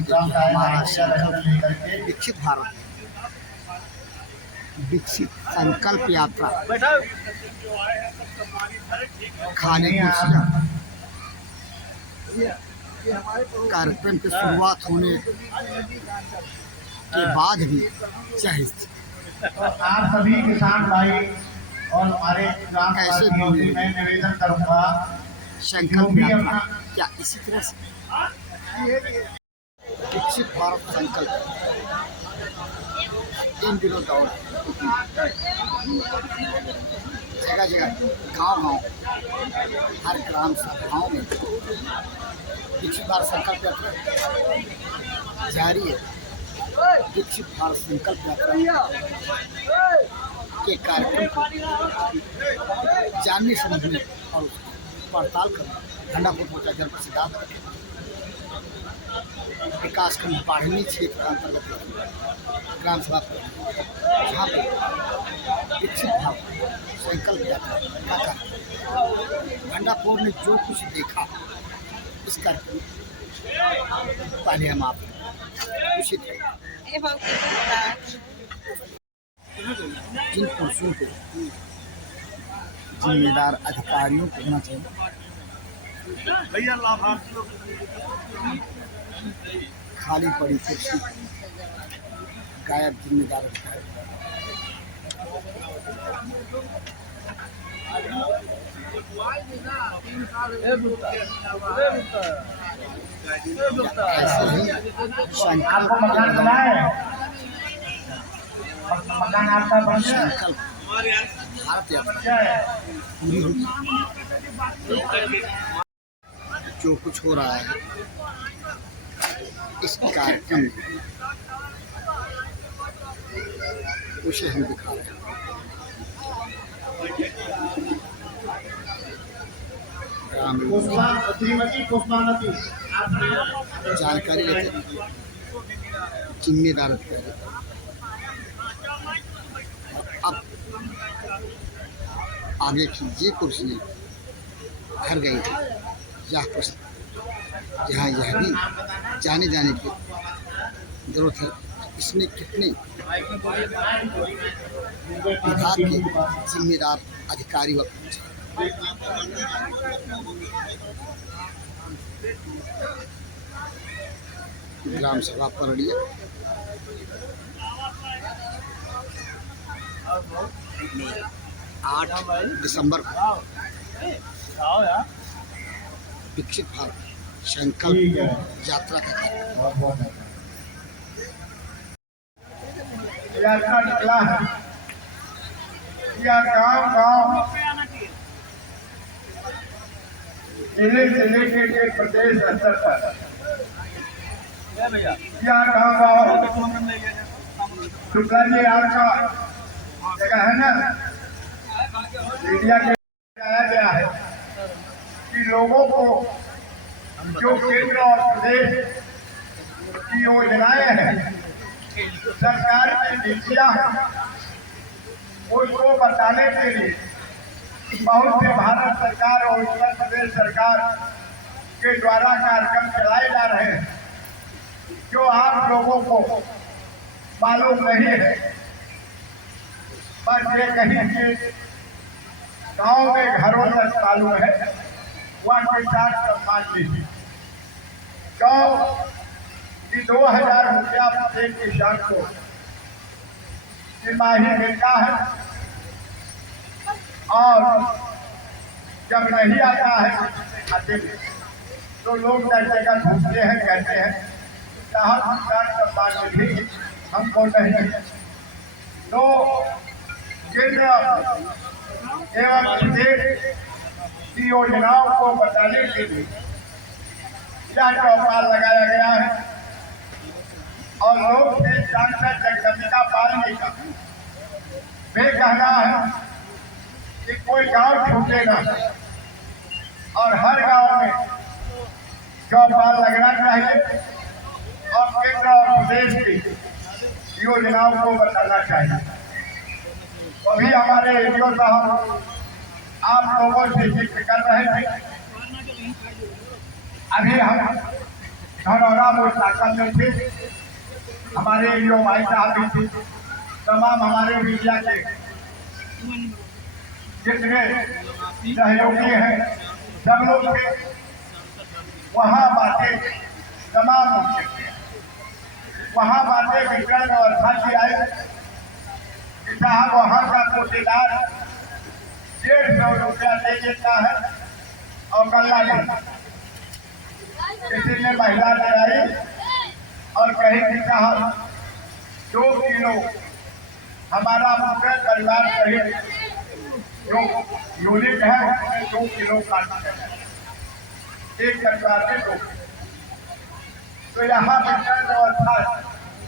कि हमारा संकल्प विकसित भारत, विकसित संकल्प यात्रा खाने कुर्सियाँ कार्यक्रम की शुरुआत होने के बाद भी चाहे आप सभी किसान भाई और हमारे ग्राम कैसे वासियों से मैं निवेदन करूंगा संकल्प यात्रा क्या इसी तरह से विकसित भारत संकल्प इन दिनों दौड़ जगह जगह गांव हर ग्राम सभाओं में विकसित भारत संकल्प यात्रा जारी है। विकसित भारत संकल्प यात्रा के कार्यक्रम को जानने समझने और पड़ताल करना ठंडापुर मोर्चा जनपद सिद्धार्थ विकासखंड बाढ़नी क्षेत्र अंतर्गत ग्राम सभा जहाँ पर विकसित भारत संकल्प यात्रा का ठंडापुर ने जो कुछ देखा इस कार्यक्रम पहले हम आप उचित जिन पुरुषों को जिम्मेदार अधिकारियों को होना चाहिए खाली पड़ी कुर्सी गायब जिम्मेदार अधिकारी ऐसे ही आपको मकान मिला है, मकान आपका बन गया संकल्प भारत यात्रा पूरी होगी। जो कुछ हो रहा है इस कार्यक्रम में उसे हम दिखा रहे हैं। श्रीमती पुष्पावती जानकारी लेते जिम्मेदार अधिकारी अब आगे की ये कुर्सी भर गई है जहाँ यह भी जाने की जरूरत है इसमें कितने विभाग के जिम्मेदार अधिकारी व ग्राम सभा परड़िया 8 दिसंबर को विकसित भारत संकल्प यात्रा का यात्रा निकला है। यह गांव जिले से लेकर के प्रदेश स्तर पर यह गांव शुक्ला जी आपका जगह है ना, मीडिया के बताया गया है कि लोगों को जो केंद्र और प्रदेश की योजनाएं हैं, सरकार की नीतियां हैं, उसको बताने के लिए बहुत से भारत सरकार और उत्तर प्रदेश सरकार के द्वारा कार्यक्रम चलाए जा रहे हैं जो आप लोगों को मालूम नहीं है। पर ये कहीं के गांव में घरों तक मालूम है। वह किसान सम्मान निधि क्यों कि 2000 रुपया प्रत्येक किसान को तिमाही मिलता है और जब नहीं आता है खाते में तो लोग जगह ढूंढते हैं, कहते हैं साहब किसान सम्मान निधि हमको नहीं। तो केंद्र एवं प्रदेश की योजनाओं को बताने के लिए यह चौपाल लगाया गया है और लोग से सांसद जगदम्बिका पाल जी का वे कहना है कि कोई गांव छूटेगा और हर गांव में चौपाल लगना चाहिए और केंद्र और प्रदेश की योजनाओं को बताना चाहिए। अभी हमारे एडीओ साहब आप लोगों से जिक्र कर रहे थे। अभी हम धनौरा मोटरसाइकिल में थे, हमारे यो भाई साहब भी थे, तमाम हमारे मीडिया के जितने सहयोगी हैं सब लोग थे। वहाँ बातें तमाम मुख्य थे, वहाँ बातें विकरण व्यवस्था की आई कि साहब वहाँ का कोटेदार 150 रुपया दे देता है और गल्ला नहीं। किसी ने महिला लगाई और कही कि साहब 2 किलो हमारा पूरे परिवार सहित जो यूनिट है उसमें 2 किलो काटते हैं, एक परिवार में 2 किलो। तो यहाँ विकरण व्यवस्था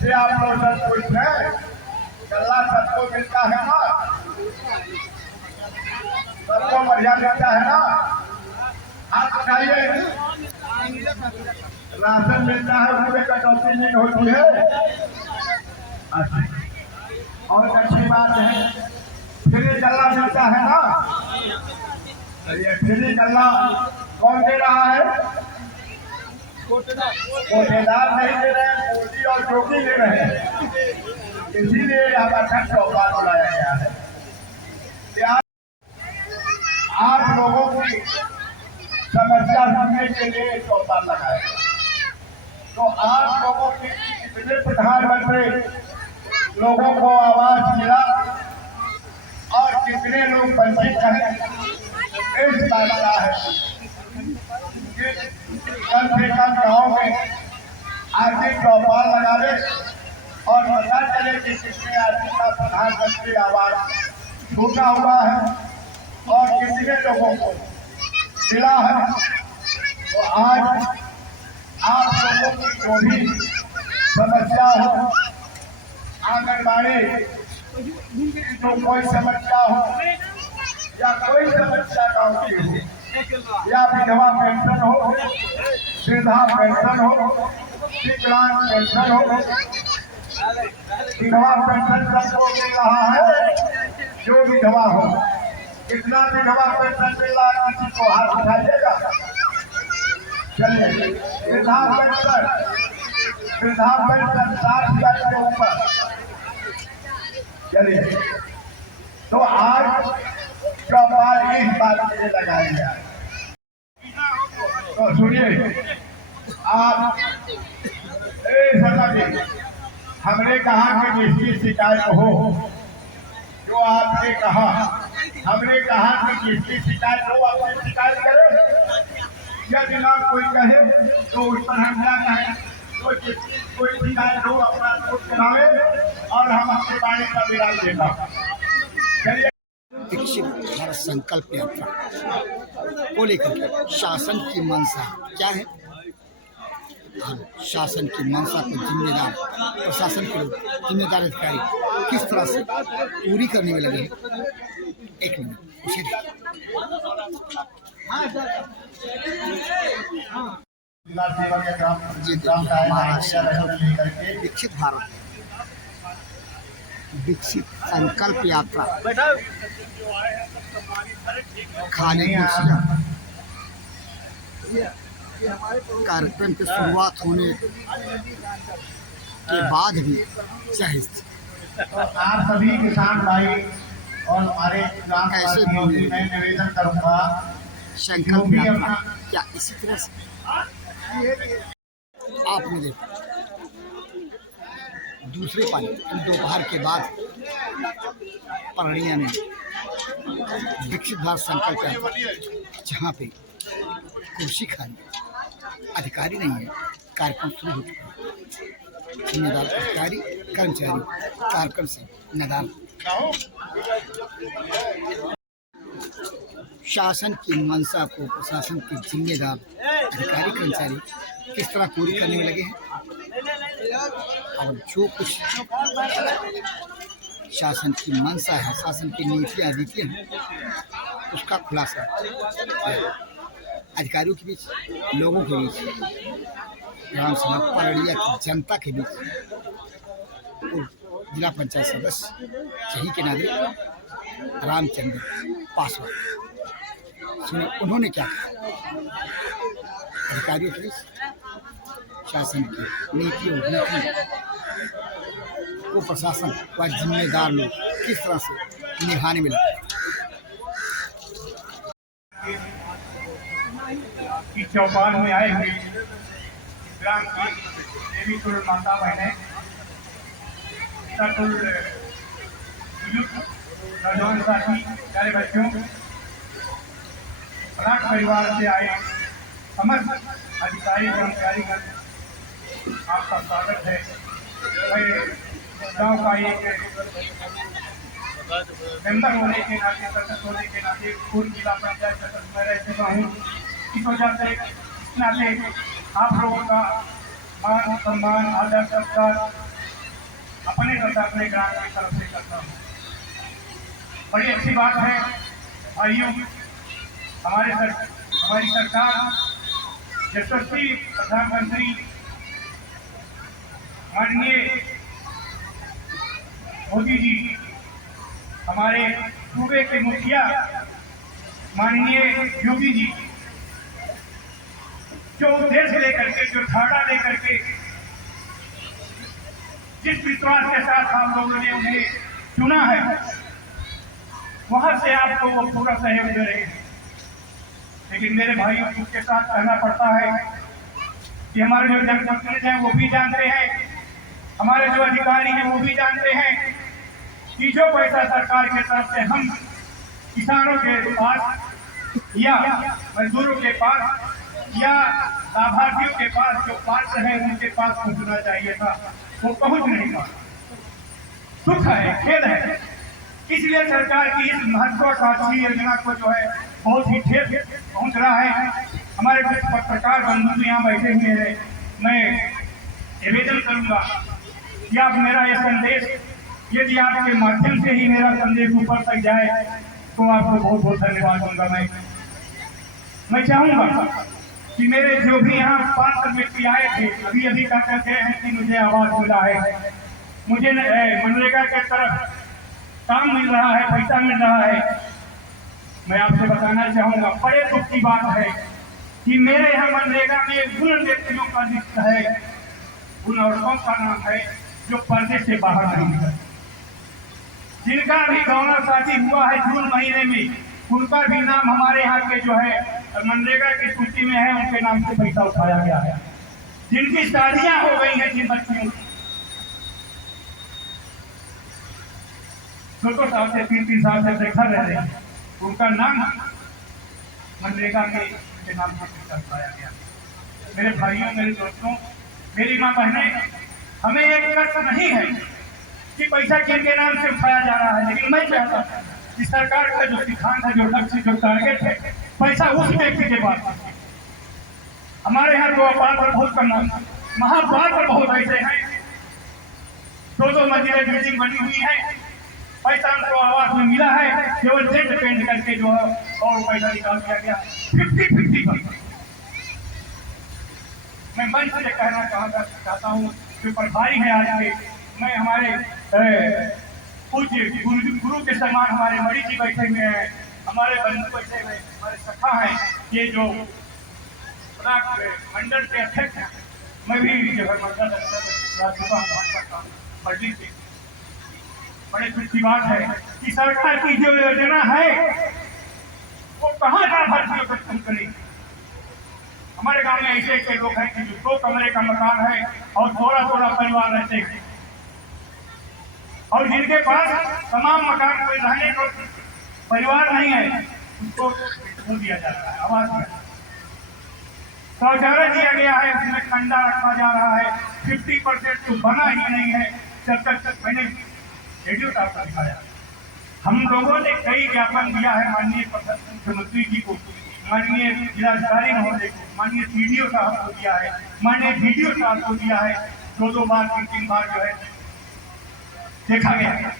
से आप लोग सब कुछ है, गल्ला सबको मिलता है ना, सबको बढ़िया मिलता है ना। आप बताइए, राशन मिलता है उसमें कटौती नहीं होती है। अच्छा, और अच्छी बात है फ्री गल्ला मिलता है ना। ये फ्री गल्ला कौन दे रहा है? कोटेदार नहीं दे रहे हैं, मोदी और योगी दे रहे हैं। इसीलिए यहाँ का चौपाल बुलाया गया है कि आप लोगों की समस्या सुनने के लिए चौपाल लगाया। तो आप लोगों की कितने प्रधानमंत्री लोगों को आवाज मिला और कितने लोग वंचित हैं, इस बात का है कि कम से कम गाँव में आर्थिक चौपाल लगा ले और पता चले कि कितने आदमी का प्रधानमंत्री आवाज छूटा हुआ है और कितने लोगों को मिला है। तो आज आप लोगों की जो भी समस्या हो, आंगनबाड़ी जो कोई समस्या हो या कोई समस्या गाँव की हो, या विधवा पेंशन हो, वृद्धा पेंशन हो, विकलांग पेंशन हो, विधवा पेंशन सबको मिल रहा है जो विधवा हो। कितना विधवा पेंशन मिल रहा है किसी को हाथ उठाइएगा। चलिए, वृद्धा पेंशन 60,000 के ऊपर। चलिए, तो आज चौपाल इस बात के लिए लगाया गया। तो सुनिए, आप हमने कहा कि जिसकी शिकायत हो, जो आपने कहा, हमने कहा कि जिसकी शिकायत हो अपनी शिकायत करें। यदि ना कोई कहे तो उस पर हम क्या कहें? तो जिसकी कोई शिकायत हो अपना रिपोर्ट करावे और हम अपनी वाणी का विराम देगा। चलिए, विकसित भारत संकल्प यात्रा को लेकर के शासन की मंशा क्या है? हम शासन की मंशा को जिम्मेदार प्रशासन के लोग, जिम्मेदार अधिकारी किस तरह से पूरी करने में लगे हैं। एक मिनट पूछे विकसित भारत विकसित संकल्प यात्रा खाने की कार्यक्रम की शुरुआत होने के बाद भी चाहे आप सभी किसान भाई और हमारे कैसे मैं निवेदन करूंगा, संकल्प यात्रा क्या इसी तरह से आपने देखा दूसरे पानी दोपहर के बाद परनिया में विकसित भारत संकल्प यात्रा, जहाँ पे कुर्सी खाने अधिकारी नहीं है, कार्यक्रम शुरू हो चुका है। जिम्मेदार अधिकारी कर्मचारी कार्यक्रम से नदान। शासन की मंशा को प्रशासन के जिम्मेदार अधिकारी कर्मचारी किस तरह पूरी करने में लगे हैं और जो कुछ शासन की मंशा है, शासन की नीतियाँ नीतियाँ हैं, उसका खुलासा अधिकारियों के बीच, लोगों के बीच, ग्राम सभा परड़िया की जनता के बीच और जिला पंचायत सदस्य यही के नागरिक रामचंद्र पासवान सुने उन्होंने क्या कहा अधिकारियों के बीच, शासन की नीतियों नीति को प्रशासन व जिम्मेदार लोग किस तरह से निभाने में लगे। कि चौपाल में आए हुए ग्राम की देवी कुल माता बहनें, कुल नौजवान साथी, प्यारे बच्चों, राज परिवार से आए समस्त अधिकारी कर्मचारी, आपका स्वागत है। मैं गांव का एक मेंबर होने के नाते, सदस्य होने के नाते, पूर्व जिला पंचायत सदस्य में रह चुका हूँ। इस वजह से इस नाते आप लोगों का मान सम्मान आदर सत्कार अपने तथा अपने ग्राम की तरफ से करता हूँ। बड़ी अच्छी बात है भाइयों, हमारी सरकार यशस्वी प्रधानमंत्री माननीय मोदी जी, हमारे सूबे के मुखिया माननीय योगी जी, जो उद्देश्य लेकर के, जो धारणा लेकर के, जिस विश्वास के साथ आप लोगों ने उन्हें चुना है, वहां से आपको वो पूरा सहयोग दे रहे हैं। लेकिन मेरे भाइयों, उसके साथ कहना पड़ता है कि हमारे जो जनप्रतिनिधि हैं वो भी जानते हैं, हमारे जो अधिकारी हैं वो भी जानते हैं कि जो पैसा सरकार की तरफ से हम किसानों के पास या मजदूरों के पास या लाभार्थियों के पास जो पात्र हैं उनके पास पहुंचना चाहिए था, वो पहुंच नहीं पाता। दुख है, खेद है। इसलिए सरकार की इस महत्वाकांक्षी योजना को जो है बहुत ही ठेस पहुंच रहा है। हमारे कुछ पत्रकार बंधु यहाँ बैठे हुए हैं, मैं निवेदन करूंगा कि आप मेरा ये संदेश, यदि आपके माध्यम से ही मेरा संदेश ऊपर तक जाए तो आपको बहुत बहुत धन्यवाद दूंगा। मैं चाहूंगा कि मेरे जो भी यहाँ पात्र व्यक्ति आए थे, अभी का कहते हैं कि मुझे आवाज मिला है, मुझे मनरेगा के तरफ काम मिल रहा है, पैसा मिल रहा है। मैं आपसे बताना चाहूंगा, बड़े दुख की बात है कि मेरे यहाँ मनरेगा में उन व्यक्तियों का लिस्ट है, उन औरतों का नाम है जो पर्दे से बाहर नहीं निकले, जिनका भी गौना शादी हुआ है जून महीने में, उनका भी नाम हमारे यहाँ के जो है मनरेगा की सूची में है, उनके नाम से पैसा उठाया गया है। जिनकी शादियां हो गई हैं, जिन बच्चियों की, छोटे साल से 3-3 साल से देखा रह रहे हैं, उनका नाम मनरेगा के नाम से पैसा उठाया गया। मेरे भाइयों, मेरे दोस्तों, मेरी माँ बहनें, हमें एक कष्ट नहीं है कि पैसा किनके नाम से उठाया जा रहा है, लेकिन मैं चाहता हूँ कि सरकार का जो सिद्धांत है, जो लक्ष्य, जो टारगेट है, पैसा उस व्यक्ति के पास। हमारे यहाँ तो अपार पर बहुत करना, महापार पर बहुत ऐसे हैं, 2-2 मंजिलें बिल्डिंग बनी हुई है, पैसा उनको आवास में मिला है, केवल डेट पेंट करके जो है और पैसा निकाल दिया गया 50-50%। मैं मंच से कहना चाहता हूँ जो प्रभारी है आज के, मैं हमारे पूज्य गुरु के समान हमारे मणि जी बैठे हुए हैं, हमारे बंधु बैठे हुए, हमारे सखा हैं, ये जो मंडल के अध्यक्ष हैं, मैं भी जो है मंडल अध्यक्ष। बड़े दुख की बात है कि सरकार की जो योजना है वो कहाँ लाभार्थियों तक पहुंचेगी। हमारे गांव में ऐसे लोग हैं कि जो 2 कमरे का मकान है और थोड़ा परिवार रहते हैं, और जिनके पास तमाम मकान कोई रहने को परिवार नहीं है, उसको दिया जाता है, आवास में शौचालय दिया गया है, उसमें कंडा रखा जा रहा है, 50% तो बना ही नहीं है। जब तक मैंने रेडियो साहब का दिखाया, हम लोगों ने कई ज्ञापन दिया है माननीय मुख्यमंत्री जी को, माननीय जिलाधिकारी महोदय को, माननीय सीडीओ साहब को दिया है, माननीय बीडीओ साहब को दिया है, 2-2 बार 3-3 बार जो है देखा गया,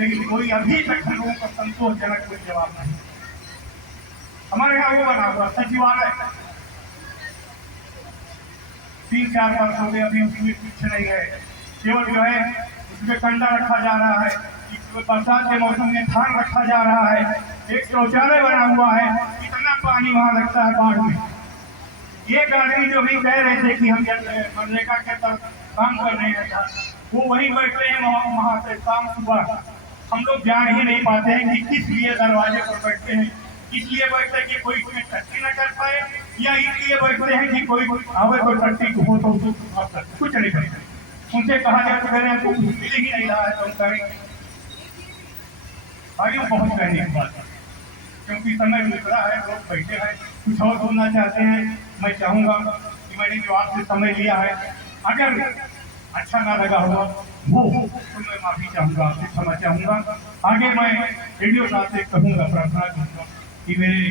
लेकिन कोई अभी तक हम लोगों को संतोषजनक कोई जवाब नहीं। हमारे यहाँ वो बना हुआ सचिवालय 3-4 वर्ष हो गए, अभी उसमें कुछ नहीं है, केवल जो है उसमें कंडा रखा जा रहा है, बरसात के मौसम में धान रखा जा रहा है, एक शौचालय बना हुआ है, इतना पानी वहां लगता है बाढ़ में, ये गाड़ी जो भी कह रहे थे कि हम मनरेगा के तहत काम कर रहे हैं, वो वही बैठते हैं वहाँ से शाम सुबह। हम लोग जान ही नहीं पाते हैं कि किस लिए दरवाजे पर बैठते हैं, इसलिए बैठते हैं कि कोई इसमें टट्टी न कर पाए, या इसलिए बैठते हैं कि कोई आवे तो टट्टी हो तो कुछ नहीं करेंगे। उनसे कहा जाए तो कह रहे हैं कुछ मिल ही नहीं रहा है तो हम करेंगे। भाइयों बहुत कहने की बात है, क्योंकि समय गुजरा है, लोग बैठे हैं, कुछ और सुनना चाहते हैं। मैं चाहूँगा कि मैंने जो आपसे समय लिया है, अगर अच्छा ना लगा होगा वो तो मैं माफी चाहूँगा, आपसे क्षमा चाहूँगा। आगे मैं रेडियो साहब से कहूँगा, प्रार्थना करूँगा कि मेरे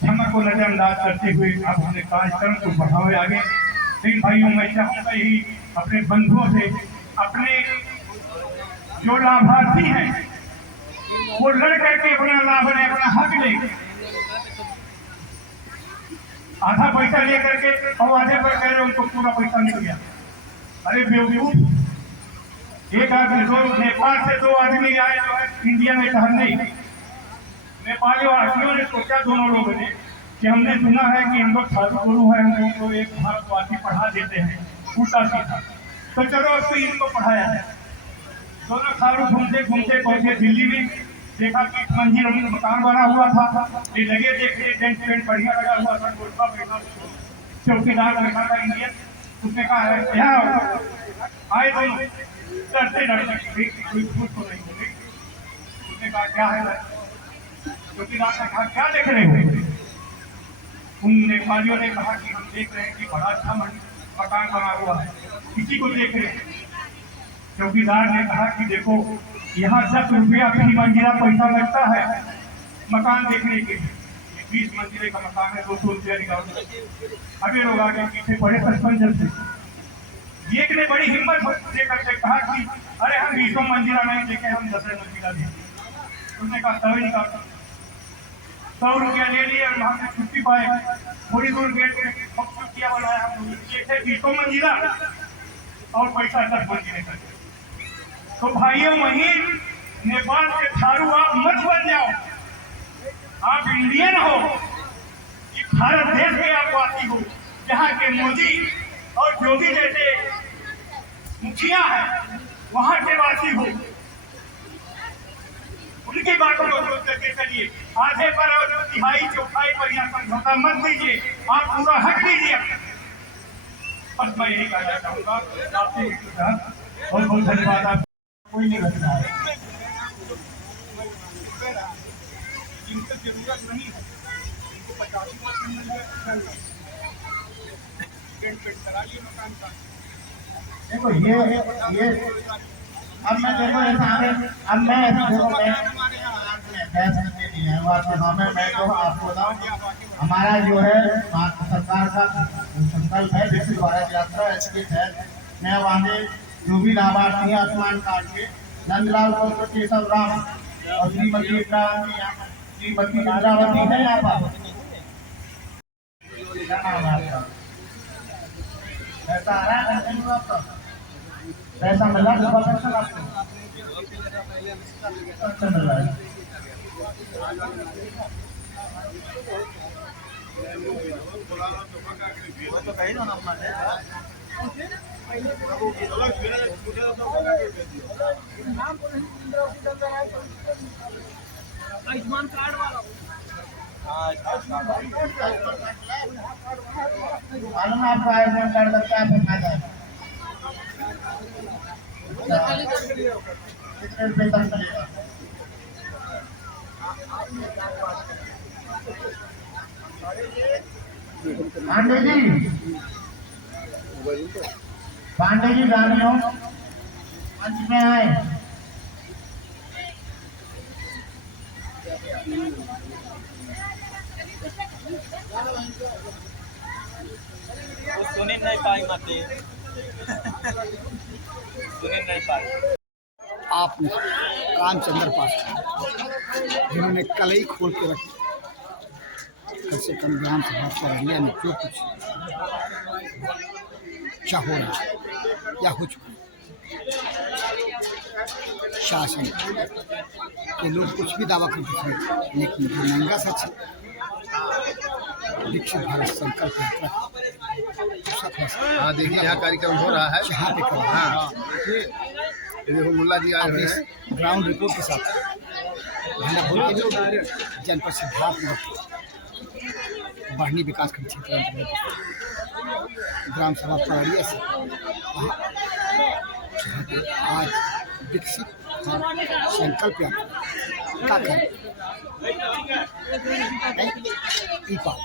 क्षमा को नजरअंदाज करते हुए आप अपने कार्यक्रम को बढ़ावे आगे। लेकिन भाइयों मैं चाहूँगा यही अपने बंधुओं से, अपने जो लाभार्थी हैं वो लड़ करके अपना लाभ लें, अपना हक लें। आधा पैसा ले करके और आधे पर कह रहे उनको पूरा पैसा मिल गया। अरे बेवकूफ, एक आदमी दो नेपाल से 2 आदमी आए जो है इंडिया में ठहरने। नेपाली वासियों ने सोचा, दोनों लोगों ने, कि हमने सुना है कि हम लोग साधु गुरु हैं, हम लोग को एक भारतवासी पढ़ा देते हैं उल्टा सीधा, तो चलो अब तो इनको पढ़ाया है। दोनों साधु घूमते घूमते पहुंचे दिल्ली में, देखा कि मंजिल मकान बना हुआ था, ये लगे देखते टेंट पेंट बढ़िया लगा हुआ था, गोलका बैठा चौकीदार बैठा था इंडियन। उसने कहा है यहाँ आए दोनों डरते डरते कोई खुश तो नहीं बोले। उसने कहा क्या है, चौकीदार ने कहा क्या देख रहे हो? उन नेपालियों ने कहा कि हम देख रहे हैं कि बड़ा अच्छा मकान बना हुआ है, किसी को देख रहे हैं। चौकीदार ने कहा कि देखो यहाँ 10 रुपया फी मंजिला पैसा लगता है मकान देखने के लिए, 20 मंजिले का मकान है, 200 रुपया निकालो। अभी लोग आगे पीछे बड़े सरपंच थे, एक ने बड़ी हिम्मत देकर के कहा कि अरे हम 20 मंजिला नहीं देखे, हम 10 मंजिला देंगे। उसने कहा 100 निकालो। 100 रुपया ले लिए और वहां से छुट्टी पाए। थोड़ी दूर गेट के छुट्टिया बनाया, हम देखे 20 मंजिला और पैसा 10 मंजिले का। तो भाइयों वहीं नेपाल के थारू आप मत बन जाओ, आप इंडियन हो, ये भारत देश के आप वासी हो, जहाँ के मोदी और योगी जैसे मुखिया है वहां के वासी हो। उनकी बातों को सोच करके चलिए, आधे पर और तिहाई चौथाई पर यह समझौता मत दीजिए, आप पूरा हक दीजिए। बस मैं यही कहना चाहूँगा आपसे, बहुत बहुत धन्यवाद। आप कोई नहीं बच रहा है, जिनको जरूरत नहीं है उनको 50 करा लिए मकान का। देखो ये अब मैं देखो ऐसा अब मैं देखो मैं बहस करने नहीं है बात हमें, मैं तो आपको बताऊँ हमारा जो है भारत सरकार का संकल्प है विकसित भारत यात्रा, इसके तहत मैं वहाँ जो भी लाभार्थी है आयुष्मान कार्ड के नंदलाल को केशव राम और श्रीमती इंद्रावती है यहाँ पर पैसा आ रहा है, आपका पैसा मिल रहा है, पेंशन आपको मिल रहा है। तो कहीं ना आयुष्मान कार्ड वाला मालूम आपका आयुष्मान कार्ड का क्या फायदा है, कितने रुपए तक मिलेगा? पांडे जी गाड़ियों मंच में आए। सुने नहीं पाई माते सुने नहीं पाई। आपने रामचंद्र पास जिन्होंने कलई खोल के रखी, कम से कम ग्राम सभा पर इंडिया में जो कुछ क्या हो रहा या हो चुका, शासन के लोग कुछ भी दावा करते थे, लेकिन जो महंगा सच है विकसित भारत संकल्प यात्रा सफल हाँ देखिए यहाँ कार्यक्रम हो रहा है। यहाँ पे कर हाँ ये देखो मुल्ला जी आए हुए हैं। ग्राउंड रिपोर्ट के साथ भांडापुर के जनपद सिद्धार्थनगर बढ़नी विकास खंड क्षेत्र अंतर्गत ग्राम सभा पहाड़िया से जहाँ पे आज विकसित संकल्प यात्रा का कर ई पार